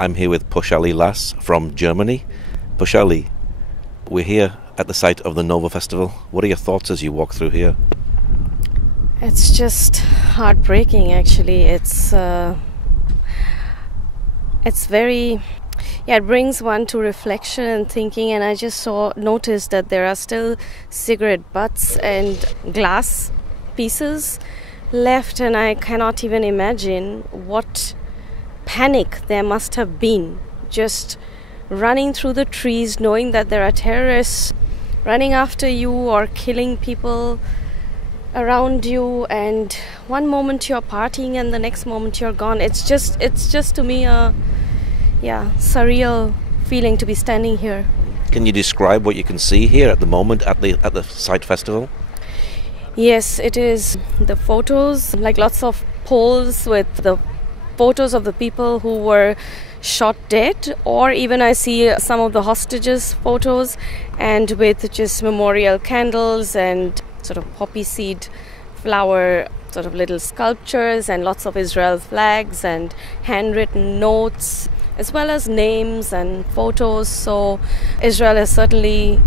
I'm here with Paushali Lass from Germany. Paushali, we're here at the site of the Nova Festival. What are your thoughts as you walk through here? It's just heartbreaking, actually. It's very, it brings one to reflection and thinking. And I just noticed that there are still cigarette butts and glass pieces left, and I cannot even imagine what panic there must have been, just running through the trees knowing that there are terrorists running after you or killing people around you, and one moment you're partying and the next moment you're gone. It's just to me a surreal feeling to be standing here. Can you describe what you can see here at the moment at the site festival? Yes, it is the photos, like lots of poles with the photos of the people who were shot dead, or even I see some of the hostages photos, and with just memorial candles and sort of poppy seed flower sort of little sculptures and lots of Israel flags and handwritten notes, as well as names and photos. So Israel has certainly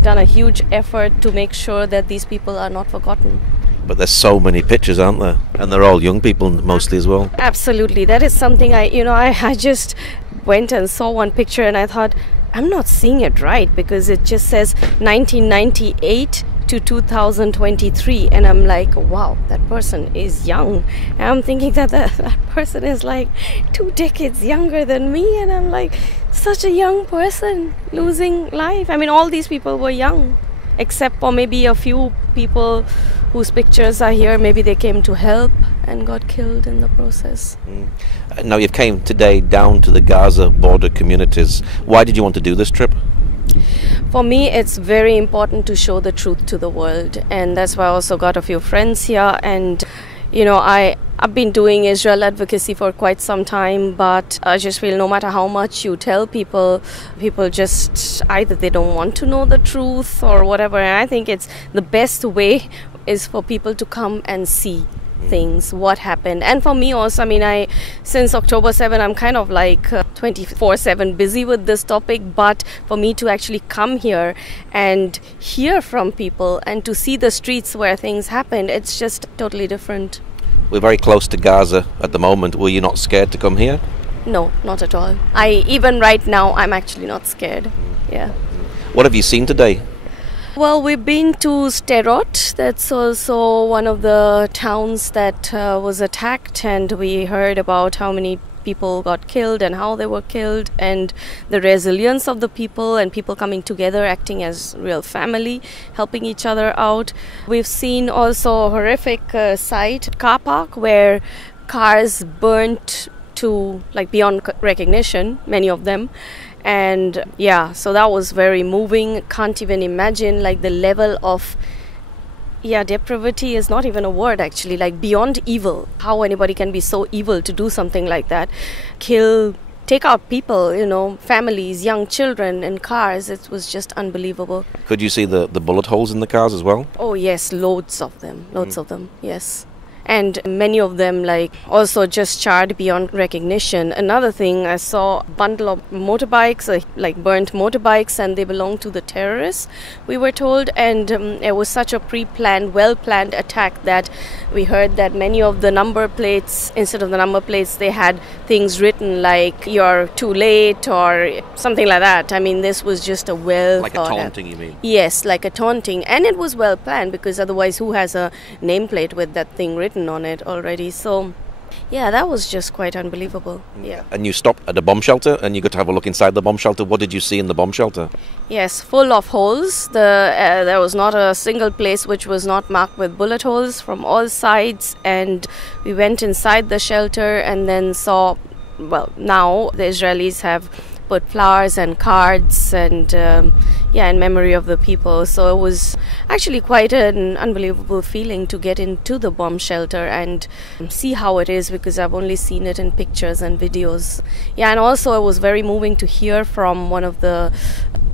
done a huge effort to make sure that these people are not forgotten. But there's so many pictures, aren't there? And they're all young people mostly as well. Absolutely. That is something I just went and saw one picture and I thought, I'm not seeing it right, because it just says 1998 to 2023, and I'm like, wow, that person is young. And I'm thinking that person is like 2 decades younger than me, and I'm like, such a young person losing life. I mean, all these people were young, except for maybe a few people whose pictures are here. Maybe they came to help and got killed in the process. Now you've came today down to the Gaza border communities. Why did you want to do this trip? For me, it's very important to show the truth to the world, and that's why I also got a few friends here. And I've been doing Israel advocacy for quite some time, but I just feel no matter how much you tell people just either they don't want to know the truth or whatever. And I think it's the best way is for people to come and see things, what happened. And for me also, I mean, since October 7, I'm kind of like 24/7 busy with this topic, but for me to actually come here and hear from people and to see the streets where things happened, it's just totally different. We're very close to Gaza at the moment. Were you not scared to come here? No, not at all. Even right now, I'm actually not scared. Yeah. What have you seen today? Well, we've been to Sderot. That's also one of the towns that was attacked, and we heard about how many people got killed and how they were killed, and the resilience of the people and people coming together, acting as real family, helping each other out. We've seen also a horrific sight, car park, where cars burnt to like beyond recognition, many of them. And so that was very moving. Can't even imagine like the level of depravity is not even a word, actually, like beyond evil. How anybody can be so evil to do something like that, take out people, families, young children in cars. It was just unbelievable. Could you see the bullet holes in the cars as well? Oh yes, loads of them, yes. And many of them like also just charred beyond recognition. Another thing, I saw a bundle of motorbikes, like burnt motorbikes, and they belonged to the terrorists, we were told. And it was such a pre-planned, well-planned attack that we heard that many of the number plates, instead of the number plates, they had things written like "you're too late" or something like that. I mean, this was just a like a taunting, you mean? Yes, like a taunting. And it was well-planned, because otherwise who has a nameplate with that thing written on it already? So that was just quite unbelievable. Yeah. And you stopped at a bomb shelter and you got to have a look inside the bomb shelter. What did you see in the bomb shelter? Yes, full of holes. There was not a single place which was not marked with bullet holes from all sides. And we went inside the shelter and then saw, well, now the Israelis have put flowers and cards and in memory of the people. So it was actually quite an unbelievable feeling to get into the bomb shelter and see how it is, because I've only seen it in pictures and videos. And also it was very moving to hear from one of the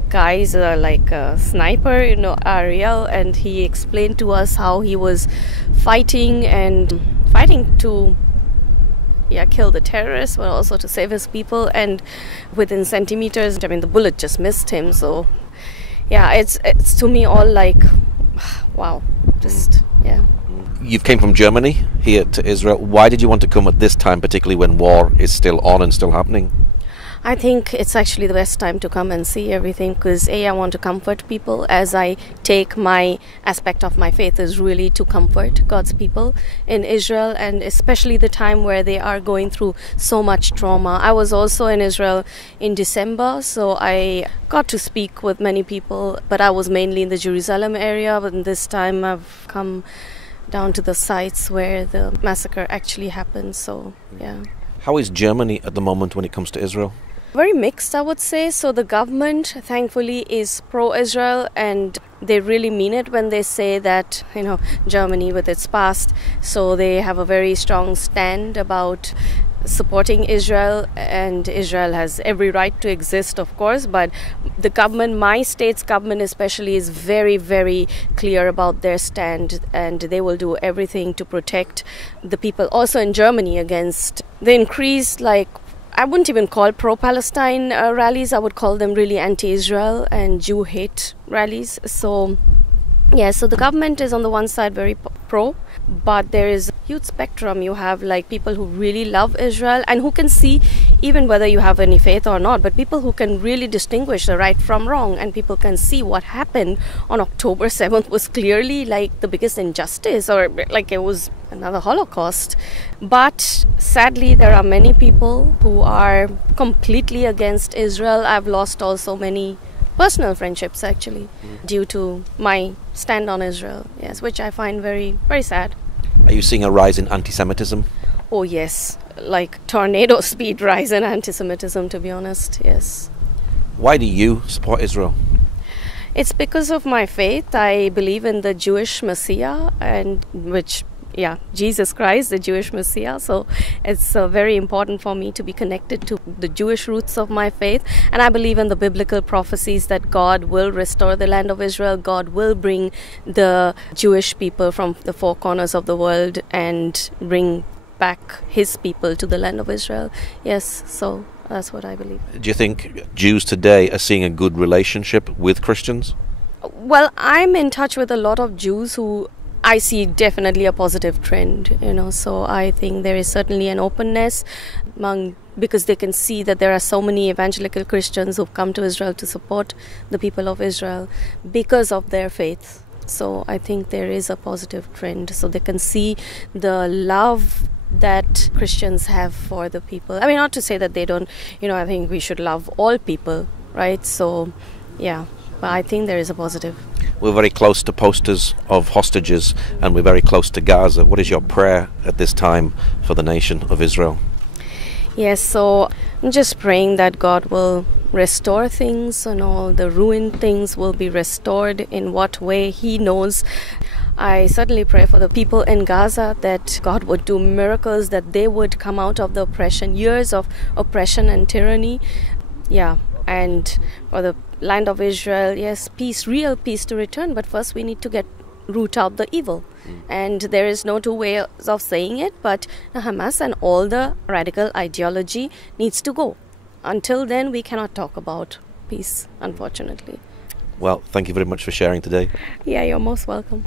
guys, like a sniper, Ariel, and he explained to us how he was fighting to kill the terrorists, but also to save his people. And within centimeters, I mean, the bullet just missed him. So, yeah, it's to me all like, wow, just, yeah. You came from Germany here to Israel. Why did you want to come at this time, particularly when war is still on and still happening? I think it's actually the best time to come and see everything because I want to comfort people, as I take my aspect of my faith is really to comfort God's people in Israel, and especially the time where they are going through so much trauma. I was also in Israel in December, so I got to speak with many people, but I was mainly in the Jerusalem area. But this time I've come down to the sites where the massacre actually happened. So, yeah. How is Germany at the moment when it comes to Israel? Very mixed, I would say. So the government, thankfully, is pro-Israel, and they really mean it when they say that, Germany with its past, so they have a very strong stand about supporting Israel, and Israel has every right to exist, of course, but the government, my state's government especially, is very, very clear about their stand, and they will do everything to protect the people also in Germany against the increased, I wouldn't even call pro-Palestine rallies. I would call them really anti-Israel and Jew-hate rallies. So, so the government is on the one side very pro, but there is a huge spectrum. You have people who really love Israel and who can see, even whether you have any faith or not, but people who can really distinguish the right from wrong, and people can see what happened on October 7th was clearly the biggest injustice, or it was another Holocaust. But sadly, there are many people who are completely against Israel. I've lost also many personal friendships actually due to my stand on Israel, yes, which I find very, very sad. Are you seeing a rise in anti-Semitism? Oh yes, tornado speed rise in anti-Semitism, to be honest, yes. Why do you support Israel? It's because of my faith. I believe in the Jewish Messiah, Jesus Christ, the Jewish Messiah. So it's very important for me to be connected to the Jewish roots of my faith. And I believe in the biblical prophecies that God will restore the land of Israel. God will bring the Jewish people from the four corners of the world and bring back his people to the land of Israel. Yes, so that's what I believe. Do you think Jews today are seeing a good relationship with Christians? Well, I'm in touch with a lot of Jews who I see definitely a positive trend, so I think there is certainly an openness because they can see that there are so many evangelical Christians who've come to Israel to support the people of Israel because of their faith. So I think there is a positive trend. So they can see the love that Christians have for the people. I mean, not to say that they don't, I think we should love all people, right? So, yeah, but I think there is a positive. We're very close to posters of hostages, and we're very close to Gaza. What is your prayer at this time for the nation of Israel? Yes, so I'm just praying that God will restore things, and all the ruined things will be restored in what way He knows. I certainly pray for the people in Gaza that God would do miracles, that they would come out of the oppression, years of oppression and tyranny. Yeah, and for the land of Israel, yes, peace, real peace to return, but first we need to root out the evil. And there is no two ways of saying it, but Hamas and all the radical ideology needs to go. Until then, we cannot talk about peace, unfortunately. Well, thank you very much for sharing today. Yeah, you're most welcome.